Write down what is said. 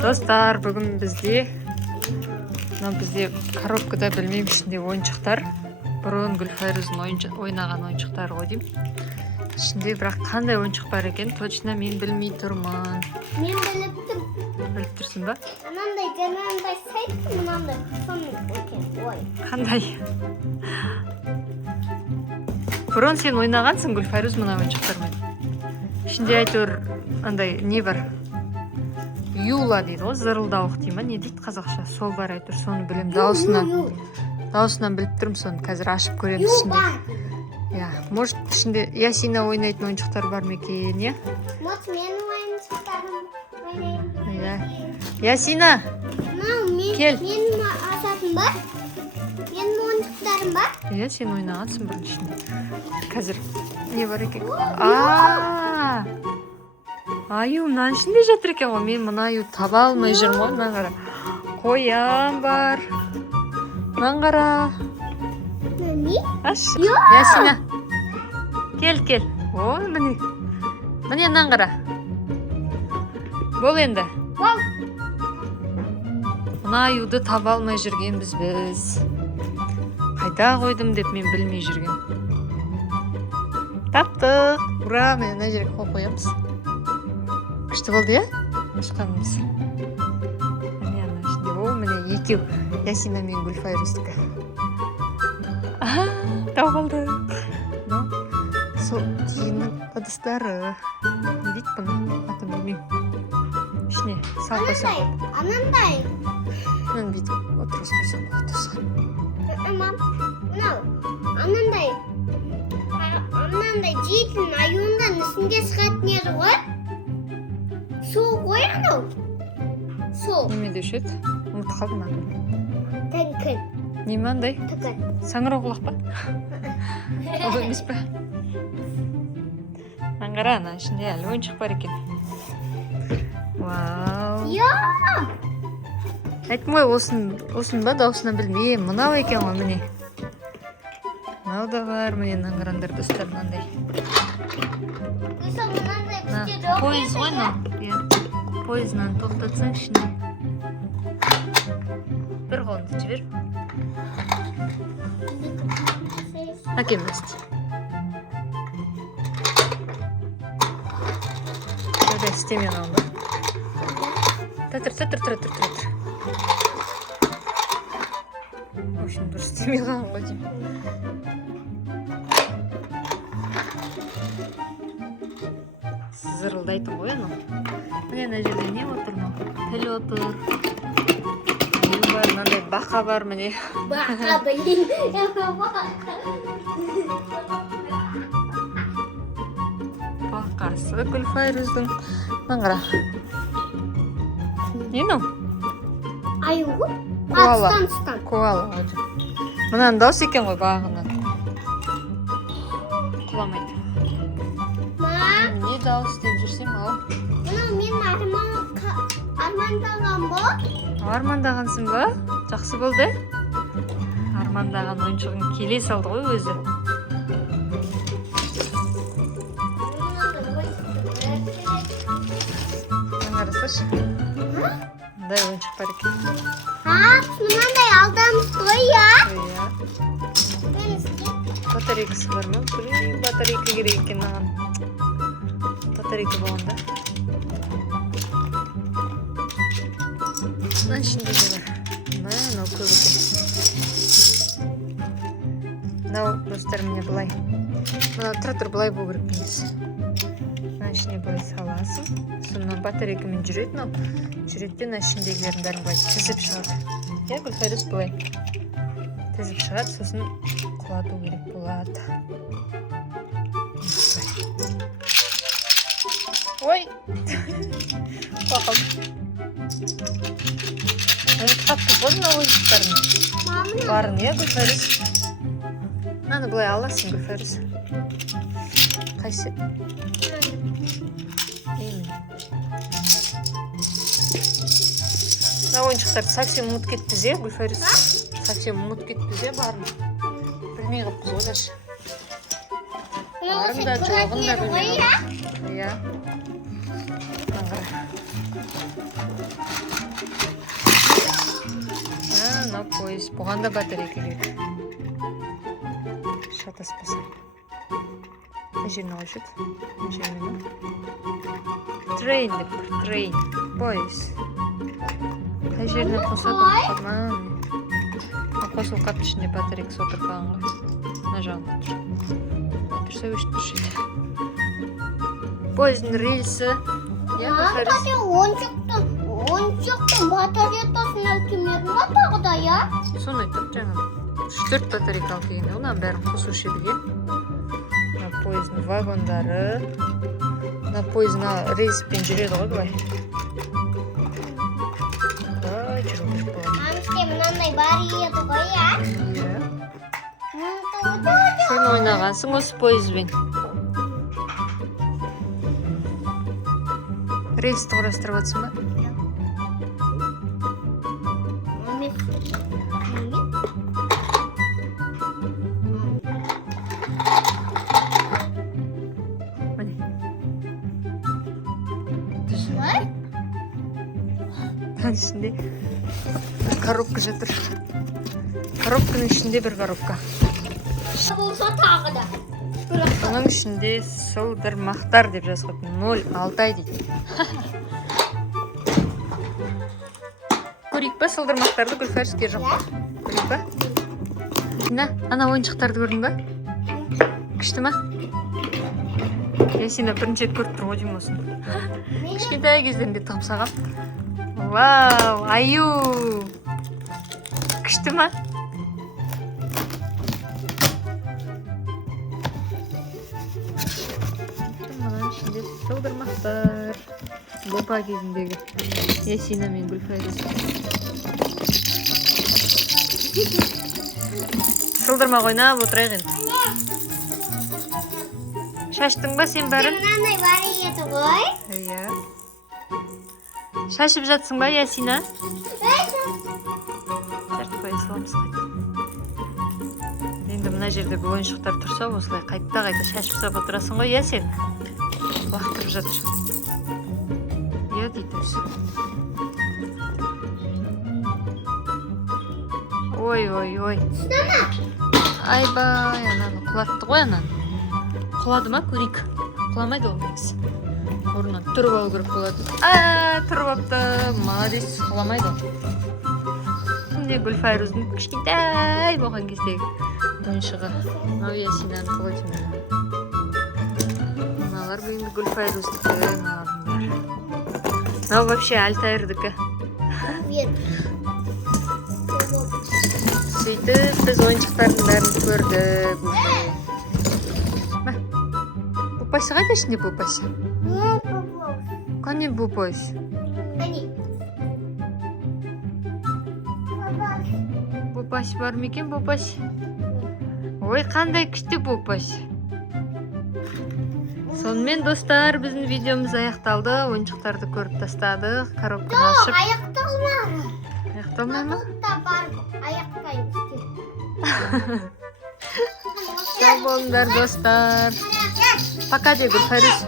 Достар, бүгін бізде коробкада білмеймін ішінде ойыншықтар. Бұрын Гүлфайрыздың ойнаған ойыншықтары ғой деймін. Ішінде бірақ қандай ойыншық бар екен, точно мен білмей тұрмын. Мен біліп тұрмын. Біліп тұрсың ба? Анандай сайт мынандай соның екен. Ой. Қандай? Бұрын сен ойнағансың Гүлфайрыз мына ойыншықтармен. Ішінде әйтеуір андай не бар? Юла дейді ғой, зырылдауық дей ма, не дейді қазақша? Сол бар әйтеуір, соны білем. Дауысынан біліп тұрмын соны. Қазір ашып көреміз ішінде. Я, может, ішінде Ясина ойнайтын ойыншықтар бар ма екен, я? Вот менің ойыншықтарым ойнаймын. Я. Ясина! Кел. Менің асатым бар. Менің ойыншықтарым бар. Я, сен ойнағансың бұрын ішінде. Қазір не бар екен? Аю, мынаның ішінде жатыр екен ғой. Мен мына аю таба алмай жүрмін ғой. Мынаған қара. Қоян бар. Мынаған қара. Не? Аш. Ясина. Кел. Ой, міне. Міне мынаған қара. Бол енді. Бол. Мына аюды таба алмай жүргенбіз біз. Қайда қойдым деп мен білмей жүрген. Таптық. Ура, мен мына жерге қоямыз. Күшті болды, я? Шыққанымыз. Міне ана ішінде. О, міне екеу. Ясина мен Гүлфайрыздікі. Тауып алдық. Сол түйіннің ыдыстары. Не дейді бұны? Атын білмеймін. Ішіне салып қойсам болады. Анандай. Мен бүйтіп отырғыз қойсам болады осыған. Мам, мынау. Анандай жейтін аюындан үстінде шығатын еді ғой. Сол ғой анау. Сол. Неме деуші еді? Ұмытып қалдым атын. Тәңкін. Неме андай? Түкін. Саңырауқұлақ па? Ол емес па? Аңғара, ана ішінде әлі ойыншық бар екен. Вау. Я! Айттым ғой, осын ба даусынан білмеймін. Мынау екен ғой, міне. Мынау да бар, міне аңғарандар достар мынандай. Пойыз ғой мынау. Пойызынан тоқтатсаң ішінде. Бір қолыңды жібер. Әкем өсті. Öyle istemiyorum ama. Tır. Şimdi dur istemiyorum koyayım. Zırıldaydı ғой анау. Міне мына жерде не отыр мынау? Тіл отыр. Не бар, мынандай бақа бар міне. Бақа білейін. Бақасы Гүлфайрыздың. Мынаған қара. Не мынау? Аю ғой? Коала. Тұстан. Коала ғой. Мынаның дауысы екен ғой бағынан. Құламайды. Не дауыс деп жүрсем, ау? Мынау менің армандаған ба? Армандағансың ба? Жақсы болды. Армандаған ойыншығын келе салды ғой өзі. Қарасашы. Мындай ойыншық бар екен. Мынандай алдамыз ғой, я? Иә. Батарейкасы бар ма? Батарейка керек екен маған. Батарейка болғанда. Мына ішінде не бар? Мынау көп екен. Мынау достар міне былай. Мынау тұра былай болу керек негізі. Мына ішіне былай саласың. Сонымен батарейкамен жүреді мынау. Жүреді мына ішіндегілердің бәрін былай тізіп шығады. Я Гүлфайрыз былай тізіп шығады, сосын құлату керек болады. Ой! Қуақалды. Ұмытқапты ғой мына ойыншықтарын. Барын, я Гүлфайрыз. Мынаны былай аласың Гүлфайрыз. Қайсы? Мына ойыншықтарды совсем ұмыт кетпіз, е Гүлфайрыз? Совсем ұмыт кетпіз, е барын. Білмей қаппыз ғой даже. Барын да жоғын да білмей қаппыз. Иә. Мына пойыз. Бұған да батарейка керек. Шатаспасам. Мына жеріне қойшы еді. Мына жеріне. Трейн деп тұр. Трейн. Пойыз. Қай жеріне қосады? Қосыл қап ішінде батарейкасы отырған ғой. Мына жағында тұр. Тұрса өшіп тұршайды. Пойыздың рельсі. Батарея ойыншықтың батареясын әкелмедің ба тағы да, я? Соны айтып жаңа. 3-4 батарейка алып келгенде онан бәрін қосушы едіге. Мына пойыздың вагондары. Мына пойызына рельспен жүреді ғой былай. Былай жүріп болады. Мамыште мынандай бар еді ғой, я? Сен ойнағансың осы пойызбен. Рельсті құрастырып жатсың ба? Ішінде коробка жатыр. Коробканың ішінде бір коробка. Болса тағы да. Оның ішінде сылдырмақтар деп жазған. 0-6 ай дейді. Көрейік па сылдырмақтарды Гүлфәріске жоқ па? Көрейік па? Ана ойыншықтарды көрдің ба? Күшті ма? Ясина бірінші рет көріп тұр ғой деймін осыны. Кішкентай кездерінде тамсаған. Вау, аю! Күшті ма? Мына ішінде сылдырмақтар. Бопа кезіндегі Ясина мен Гүлфәріс. Сылдырмақ ойнап отырайық енді. Шаштың ба сен бәрін? Мынандай бар еді ғой. Иә. Шашып жатсың ба, Ясина? Жарты қоя саламыз қайта. Енді мына жердегі ойыншықтар тұрса, осылай қайта шашып сап отырасың ғой, я сен? Лақтырып жатыр. Я дейді өзі. Ой. Айбай, ананы құлатты ғой ананы. Құлады ма, көрейік? Құламайды ол негізі. Орнынан тұрып алу керек болады. Тұрып апты. Молодец, құламайды ол. Міне Гүлфайруздың кішкентай болған кездегі ойыншығы. Мынау Ясинаның қолайтын. Мыналар бүгінгі Гүлфайруздікі. Мынау вообще Альтайрдікі. Сөйтіп, біз ойыншықтардың бәрін көрдік. Бупасы қайда ішінде бупасы? Қане бупасы? Бупасы бар ма екен бупасы? Ой, қандай күшті бупасы. Сонымен достар, біздің видеомыз аяқталды. Ойыншықтарды көріп тастадық. Коробканы ашып. Аяқталмады. Аяқталмай ма? Аяқтаймыз. Сау болыңдар достар. Пока де Гүлфәріс.